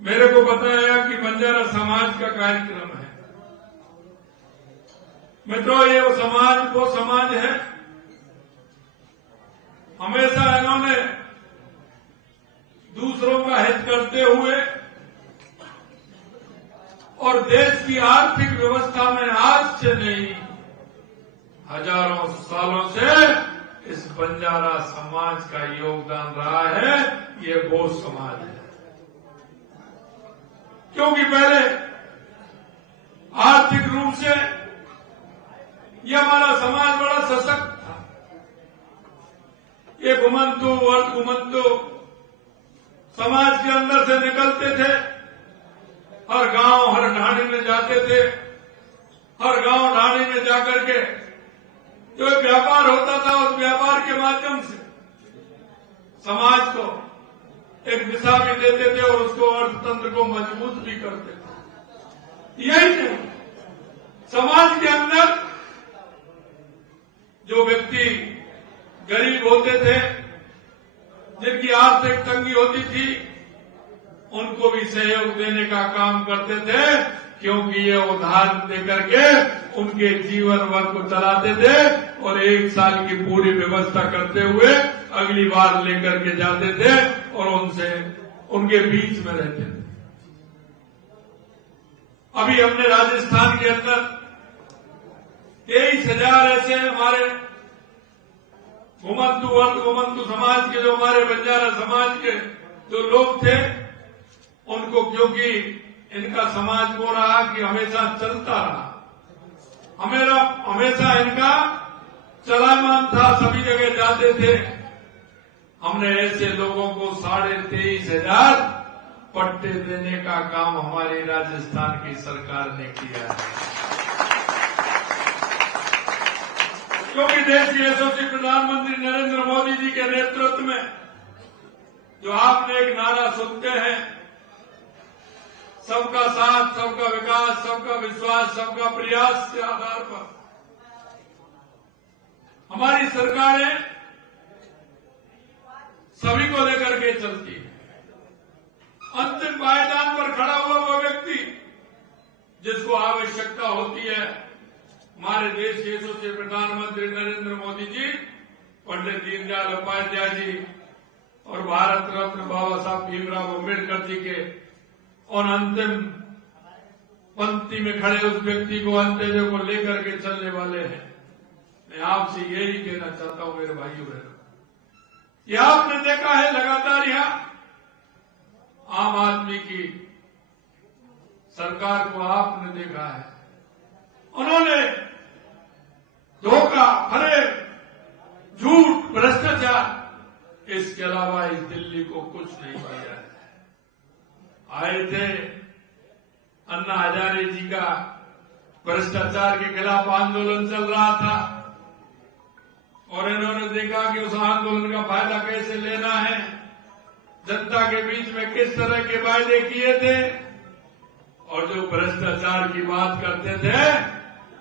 मेरे को बताया कि बंजारा समाज का कार्यक्रम है। मित्रों, ये वो समाज है, हमेशा इन्होंने दूसरों का हित करते हुए और देश की आर्थिक व्यवस्था में आज से नहीं, हजारों सालों से इस बंजारा समाज का योगदान रहा है। ये वो समाज है, क्योंकि पहले आर्थिक रूप से ये हमारा समाज बड़ा सशक्त था। ये घुमंतु अर्ध घुमंतु समाज के अंदर से निकलते थे, हर गांव हर ढाणी में जाते थे। हर गांव ढाणी में जाकर के जो एक व्यापार होता था, उस व्यापार के माध्यम से समाज को एक दिशा भी देते थे और उसको अर्थतंत्र को मजबूत भी करते थे। यही नहीं, समाज के अंदर जो व्यक्ति गरीब होते थे, जिनकी आर्थिक तंगी होती थी, उनको भी सहयोग देने का काम करते थे, क्योंकि ये उधार देकर के उनके जीवन भर को चलाते थे और एक साल की पूरी व्यवस्था करते हुए अगली बार लेकर के जाते थे और उनसे उनके बीच में रहते थे। अभी हमने राजस्थान के अंदर 23,000 ऐसे हमारे घुमंतु अर्ध घुमंतु समाज के, जो हमारे बंजारा समाज के जो लोग थे, उनको, क्योंकि इनका समाज वो रहा कि हमेशा चलता रहा, हमेशा इनका चलामान था, सभी जगह जाते थे। हमने ऐसे लोगों को 23,500 पट्टे देने का काम हमारी राजस्थान की सरकार ने किया है, क्योंकि देश के यशस्वी प्रधानमंत्री नरेंद्र मोदी जी के नेतृत्व में जो आपने एक नारा सुनते हैं, सबका साथ, सबका विकास, सबका विश्वास, सबका प्रयास के आधार पर हमारी सरकारें सभी को लेकर के चलती है। अंतिम पायदान पर खड़ा हुआ वो व्यक्ति जिसको आवश्यकता होती है, हमारे देश के यशस्वी प्रधानमंत्री नरेंद्र मोदी जी, पंडित दीनदयाल उपाध्याय जी और भारत रत्न बाबा साहब भीमराव अम्बेडकर जी के और अंतिम पंक्ति में खड़े उस व्यक्ति को, अंत्योदय को लेकर के चलने वाले हैं। मैं आपसे यही कहना चाहता हूं मेरे भाइयों बहनों, ये आपने देखा है लगातार यहां आम आदमी की सरकार को आपने देखा है, उन्होंने धोखा, फरेब, झूठ, भ्रष्टाचार, इसके अलावा इस दिल्ली को कुछ नहीं किया है। आए थे अन्ना हजारे जी का भ्रष्टाचार के खिलाफ आंदोलन चल रहा था और इन्होंने देखा कि उस आंदोलन का फायदा कैसे लेना है, जनता के बीच में किस तरह के वायदे किए थे, और जो भ्रष्टाचार की बात करते थे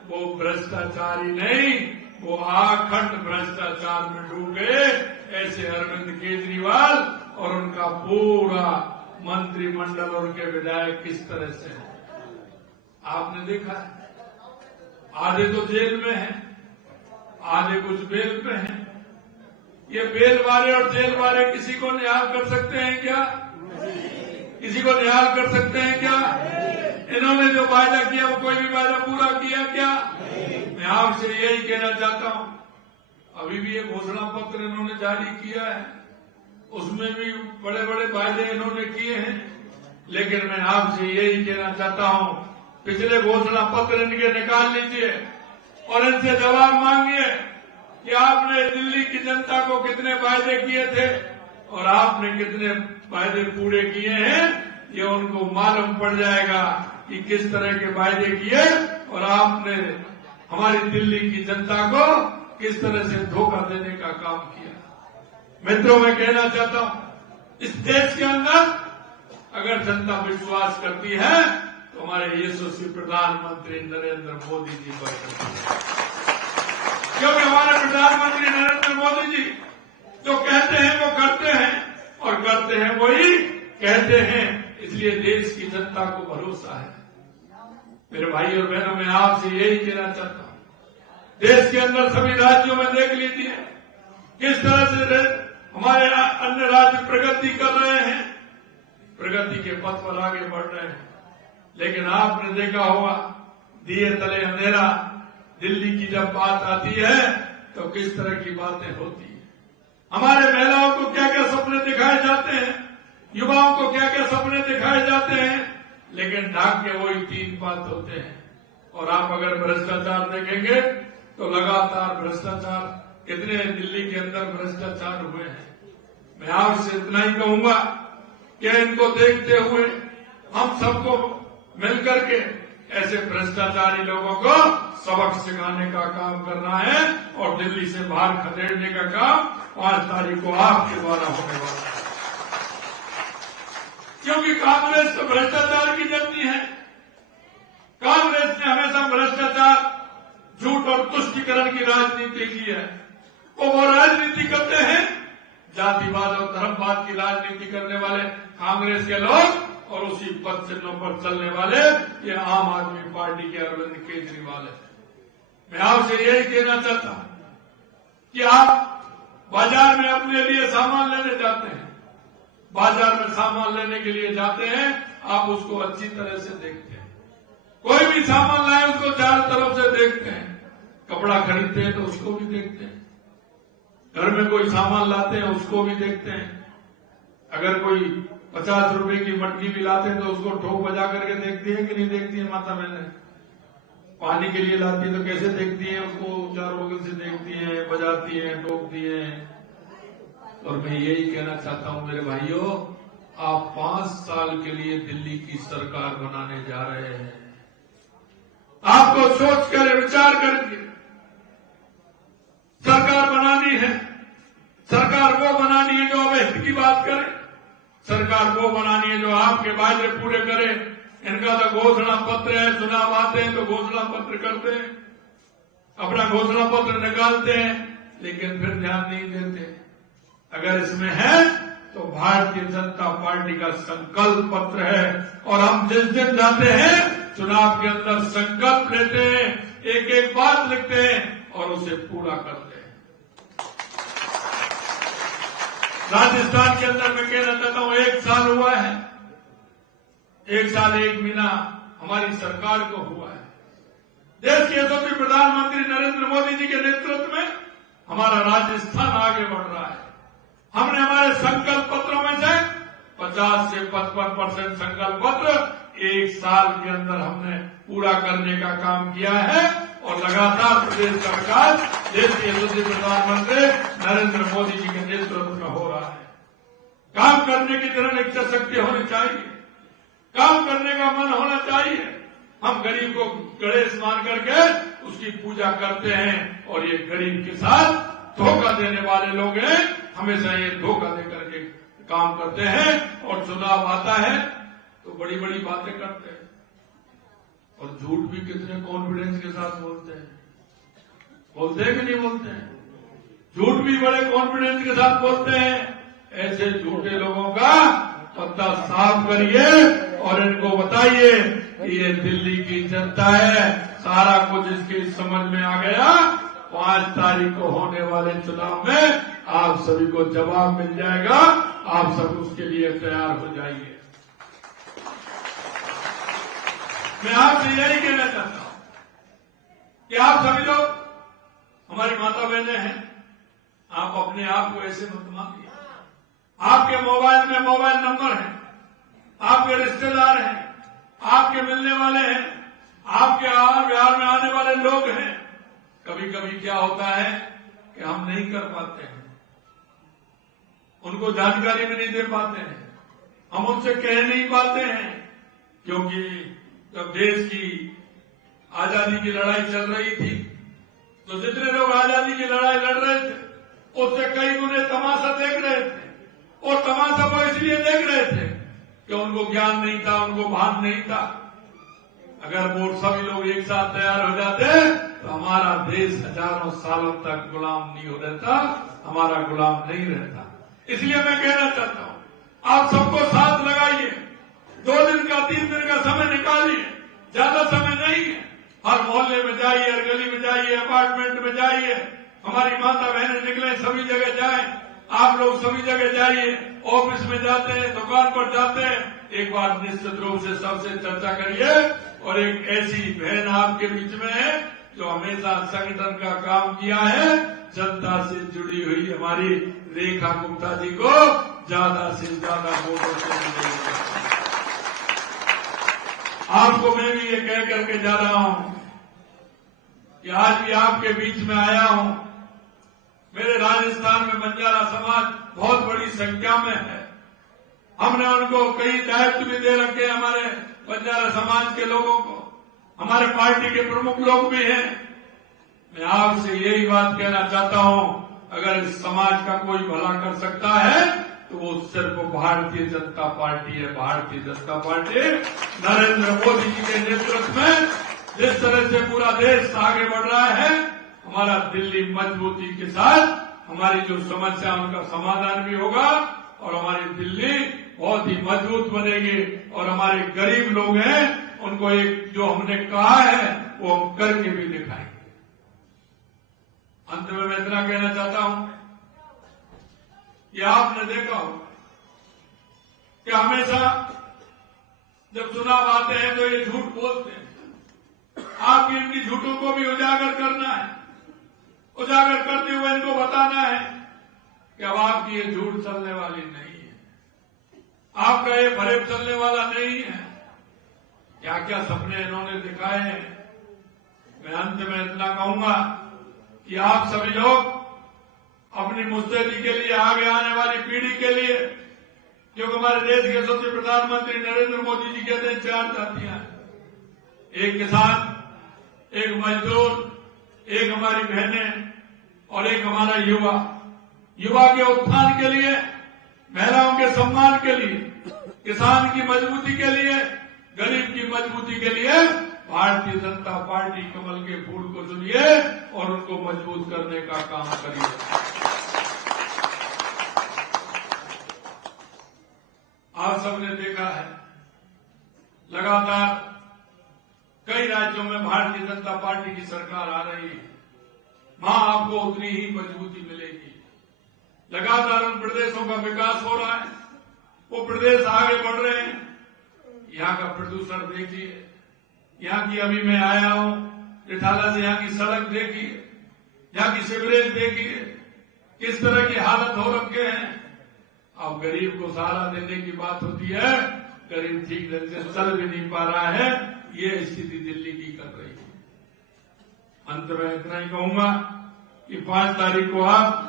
वो भ्रष्टाचारी नहीं, वो आखंड भ्रष्टाचार में डूब गए। ऐसे अरविंद केजरीवाल और उनका पूरा मंत्रिमंडल और उनके विधायक किस तरह से हैं, आपने देखा है। आधे तो जेल में हैं, आधे कुछ बेल पे हैं। ये बेल वाले और जेल वाले किसी को न्याय कर सकते हैं क्या? किसी को न्याय कर सकते हैं क्या? इन्होंने जो वायदा किया वो कोई भी वायदा पूरा किया क्या? मैं आपसे यही कहना चाहता हूं, अभी भी एक घोषणा पत्र इन्होंने जारी किया है, उसमें भी बड़े बड़े वायदे इन्होंने किए हैं, लेकिन मैं आपसे यही कहना चाहता हूं, पिछले घोषणा पत्र इनके निकाल लीजिए और इनसे जवाब मांगिए कि आपने दिल्ली की जनता को कितने वायदे किए थे और आपने कितने वायदे पूरे किए हैं। ये उनको मालूम पड़ जाएगा कि किस तरह के वायदे किए और आपने हमारी दिल्ली की जनता को किस तरह से धोखा देने का काम किया। मित्रों, मैं कहना चाहता हूं, इस देश के अंदर अगर जनता विश्वास करती है तो हमारे यशस्वी प्रधानमंत्री नरेंद्र मोदी जी पर करती है, क्योंकि हमारे प्रधानमंत्री नरेंद्र मोदी जी जो कहते हैं वो करते हैं और करते हैं वही कहते हैं। इसलिए इसलिए देश की जनता को भरोसा है। मेरे भाई और बहनों, मैं आपसे यही कहना चाहता हूं, देश के अंदर सभी राज्यों में देख लीजिए किस तरह से हमारे अन्य राज्य प्रगति कर रहे हैं, प्रगति के पथ पर आगे बढ़ रहे हैं। लेकिन आपने देखा होगा, दिए तले अंधेरा, दिल्ली की जब बात आती है तो किस तरह की बातें होती है। हमारे महिलाओं को क्या क्या सपने दिखाए जाते हैं, युवाओं को क्या क्या सपने दिखाए जाते हैं, लेकिन ढाक के वही 3 बात होते हैं। और आप अगर भ्रष्टाचार देखेंगे तो लगातार भ्रष्टाचार, कितने दिल्ली के अंदर भ्रष्टाचार हुए हैं। मैं आपसे इतना ही कहूंगा कि इनको देखते हुए हम सबको मिलकर के ऐसे भ्रष्टाचारी लोगों को सबक सिखाने का काम करना है और दिल्ली से बाहर खदेड़ने का काम 5 तारीख को आपके द्वारा होने वाला है। क्योंकि कांग्रेस तो भ्रष्टाचार की जनती है। कांग्रेस ने हमेशा भ्रष्टाचार, झूठ और तुष्टीकरण की राजनीति की है। वो राजनीति करते हैं, जातिवाद और धर्मवाद की राजनीति करने वाले कांग्रेस के लोग, और उसी पद चिन्हों पर चलने वाले ये आम आदमी पार्टी के अरविंद केजरीवाल है। मैं आपसे यही कहना चाहता हूं कि आप बाजार में अपने लिए सामान लेने जाते हैं, बाजार में सामान लेने के लिए जाते हैं, आप उसको अच्छी तरह से देखते हैं। कोई भी सामान लाए उसको चारों तरफ से देखते हैं। कपड़ा खरीदते हैं तो उसको भी देखते हैं, घर में कोई सामान लाते हैं उसको भी देखते हैं। अगर कोई 50 रुपए की मटकी भी लाते हैं तो उसको ठोक बजा करके देखती है कि नहीं देखती है माता बहने। पानी के लिए लाती है तो कैसे देखती है, उसको चारों बगल से देखती है, बजाती है, ठोकती है। और मैं यही कहना चाहता हूं मेरे भाइयों, आप 5 साल के लिए दिल्ली की सरकार बनाने जा रहे हैं। आपको सोच कर, विचार करके सरकार बनानी है। सरकार वो बनानी है जो अब हित की बात करे, सरकार वो बनानी है जो आपके वायदे पूरे करे। इनका तो घोषणा पत्र है, चुनाव आते हैं तो घोषणा पत्र करते हैं, अपना घोषणा पत्र निकालते हैं, लेकिन फिर ध्यान नहीं देते। अगर इसमें है तो भारतीय जनता पार्टी का संकल्प पत्र है, और हम जिस दिन जाते हैं चुनाव के अंदर संकल्प लेते हैं, एक एक बात लिखते हैं और उसे पूरा करते हैं। राजस्थान के अंदर मैं कहना चाहता हूं 1 साल हुआ है, 1 साल 1 महीना हमारी सरकार को हुआ है। देश के यशस्वी प्रधानमंत्री नरेंद्र मोदी जी के नेतृत्व में हमारा राजस्थान आगे बढ़ रहा है। हमने हमारे संकल्प पत्रों में से 50 से 55% संकल्प पत्र 1 साल के अंदर हमने पूरा करने का काम किया है, और लगातार प्रदेश का विकास देश के यशस्वी प्रधानमंत्री नरेंद्र मोदी जी के नेतृत्व में हो रहा है। काम करने की दृढ़ इच्छा शक्ति होनी चाहिए, काम करने का मन होना चाहिए। हम गरीब को गणेश मान करके उसकी पूजा करते हैं, और ये गरीब के साथ धोखा देने वाले लोग हैं। हमेशा ये धोखा दे करके काम करते हैं, और चुनाव आता है तो बड़ी बड़ी बातें करते हैं, और झूठ भी कितने कॉन्फिडेंस के साथ बोलते हैं। बोलते हैं कि नहीं बोलते हैं? झूठ भी बड़े कॉन्फिडेंस के साथ बोलते हैं। ऐसे झूठे लोगों का पत्ता साफ करिए और इनको बताइए कि ये दिल्ली की जनता है, सारा कुछ इसकी समझ में आ गया। 5 तारीख को होने वाले चुनाव में आप सभी को जवाब मिल जाएगा, आप सब उसके लिए तैयार हो जाइए। मैं आपसे यही कहना चाहता हूं कि आप सभी लोग हमारी माता बहनें हैं, आप अपने आप को ऐसे मत मानिए। आपके मोबाइल में मोबाइल नंबर है, आपके रिश्तेदार हैं, आपके मिलने वाले हैं, आपके बिहार में आने वाले लोग हैं। कभी कभी क्या होता है कि हम नहीं कर पाते हैं, उनको जानकारी भी नहीं दे पाते हैं, हम उनसे कह नहीं पाते हैं, क्योंकि जब देश की आजादी की लड़ाई चल रही थी तो जितने लोग आजादी की लड़ाई लड़ रहे थे उससे कई गुने तमाशा देख रहे थे, और तमाशा वो इसलिए देख रहे थे कि उनको ज्ञान नहीं था, उनको भान नहीं था। अगर वो सभी लोग एक साथ तैयार हो जाते तो हमारा देश हजारों सालों तक गुलाम नहीं हो रहता, हमारा गुलाम नहीं रहता। इसलिए मैं कहना चाहता हूं आप सबको साथ लगाइए। 2 जाइए, हमारी माता बहनें निकले, सभी जगह जाएं, आप लोग सभी जगह जाइए, ऑफिस में जाते हैं, दुकान पर जाते हैं, एक बार निश्चित रूप से सबसे चर्चा करिए। और एक ऐसी बहन आपके बीच में है जो हमेशा संगठन का काम किया है, जनता से जुड़ी हुई हमारी रेखा गुप्ता जी को ज्यादा से ज्यादा वोटों से मिलेगा। आपको मैं भी ये कह करके जा रहा हूं कि आज भी आपके बीच में आया हूं। मेरे राजस्थान में बंजारा समाज बहुत बड़ी संख्या में है। हमने उनको कई दायित्व भी दे रखे हैं, हमारे बंजारा समाज के लोगों को, हमारे पार्टी के प्रमुख लोग भी हैं। मैं आपसे यही बात कहना चाहता हूं, अगर इस समाज का कोई भला कर सकता है तो वो सिर्फ भारतीय जनता पार्टी है। भारतीय जनता पार्टी नरेंद्र मोदी जी के नेतृत्व में जिस तरह से पूरा देश आगे बढ़ रहा है, हमारा दिल्ली मजबूती के साथ हमारी जो समस्या उनका समाधान भी होगा और हमारी दिल्ली बहुत ही मजबूत बनेगी। और हमारे गरीब लोग हैं, उनको एक जो हमने कहा है वो हम करके भी दिखाएंगे। अंत में मैं इतना कहना चाहता हूं कि आपने देखा हो कि हमेशा जब चुनाव आते हैं तो ये झूठ बोलते हैं। आपकी इनकी झूठों को भी उजागर करना है, उजागर करते हुए इनको बताना है कि अब आपकी ये झूठ चलने वाली नहीं है, आपका ये फरेब चलने वाला नहीं है। क्या क्या सपने इन्होंने दिखाए हैं। मैं अंत में इतना कहूंगा कि आप सभी लोग अपनी मुस्तैदी के लिए, आगे आने वाली पीढ़ी के लिए, क्योंकि हमारे देश के यशस्वी प्रधानमंत्री नरेंद्र मोदी जी कहते हैं 4 जातियां हैं, एक किसान, एक मजदूर, एक हमारी बहनें और एक हमारा युवा। युवा के उत्थान के लिए, महिलाओं के सम्मान के लिए, किसान की मजबूती के लिए, गरीब की मजबूती के लिए भारतीय जनता पार्टी कमल के फूल को चुनिए और उनको मजबूत करने का काम करिए। आप सबने देखा है लगातार कई राज्यों में भारतीय जनता पार्टी की सरकार आ रही है, वहां आपको उतनी ही मजबूती मिलेगी। लगातार उन प्रदेशों का विकास हो रहा है, वो प्रदेश आगे बढ़ रहे हैं। यहां का प्रदूषण देखिए, यहां की अभी मैं आया हूं रिठाला से, यहां की सड़क देखिए, यहां की सीवरेज देखिए, किस तरह की हालत हो रखे हैं। अब गरीब को सहारा देने की बात होती है, गरीब ठीक ढंग से चल भी नहीं पा रहा है, ये स्थिति दिल्ली की कर रही है। अंत में इतना ही कहूंगा कि 5 तारीख को आप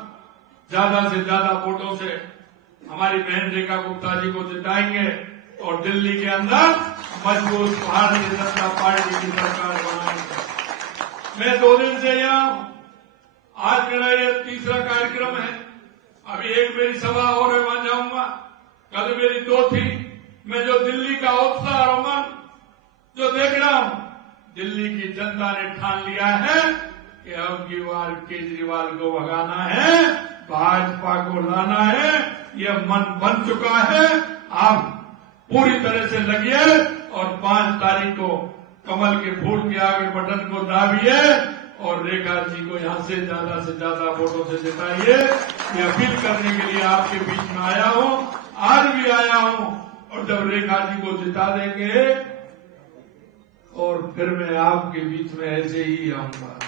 ज्यादा से ज्यादा वोटों से हमारी बहन रेखा गुप्ता जी को जिताएंगे और दिल्ली के अंदर मजबूत भारतीय जनता पार्टी की सरकार बनाएंगे। मैं 2 दिन से यहाँ हूं, आज मेरा ये 3रा कार्यक्रम है। अभी एक मेरी सभा और है, वहां जाऊंगा। कल मेरी 2 थी। मैं जो दिल्ली का उत्साह और उमंग जो देख रहा हूं, दिल्ली की जनता ने ठान लिया है कि अब की बार केजरीवाल को भगाना है, भाजपा को लाना है, यह मन बन चुका है। आप पूरी तरह से लगिए और 5 तारीख को कमल के फूल के आगे बटन को दाबिए और रेखा जी को यहां से ज्यादा वोटों से जिताइए। ये अपील करने के लिए आपके बीच में आया हूं, आज भी आया हूं। और जब रेखा जी को जिता देंगे और फिर मैं आपके बीच में ऐसे ही आऊंगा।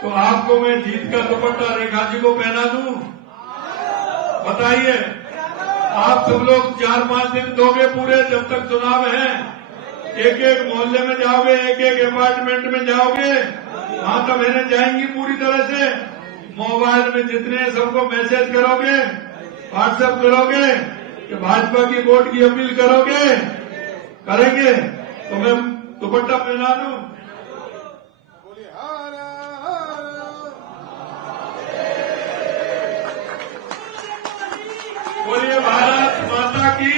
तो आपको मैं जीत का दुपट्टा रेखा जी को पहना दूं? बताइए, आप सब लोग 4-5 दिन दोगे पूरे, जब तक चुनाव है? एक एक मोहल्ले में जाओगे, एक एक अपार्टमेंट में जाओगे, वहां तक बहनें जाएंगी पूरी तरह से। मोबाइल में जितने सबको मैसेज करोगे, व्हाट्सएप करोगे कि भाजपा की वोट की अपील करोगे, करेंगे तो मैं दुपट्टा पहना दूं? बोलिए भारत माता की।